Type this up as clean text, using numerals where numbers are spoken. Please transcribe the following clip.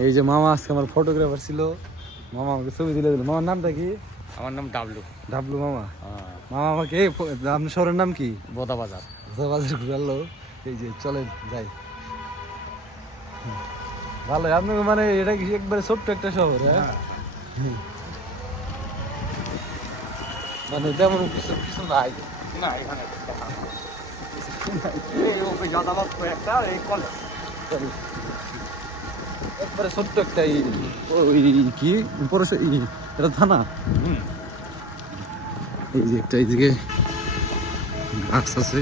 এই যে মামা আজকে আমার ফটোগ্রাফার ছিল, মামা আমাকে ছবি তুলে দিল। মামার নামটা কি? আমার নাম ডাবলু। ডাবলু মামা। মামা আমাকে আপনার শহরের নাম কি? বোদা বাজার। বাজার ঘুরালো। এই যে চলেন যাই। ভালো আপনি মানে এটা কি একবারে ছোট্ট একটা শহর? হ্যাঁ, মানে তেমন কিছু কিছু নাই না এখানে আদালত একটা এই কলেজ। একবারে ছোট্ট একটা ওই কি উপরে এটা থানা। এই যে একটা এইদিকে গাছ আছে।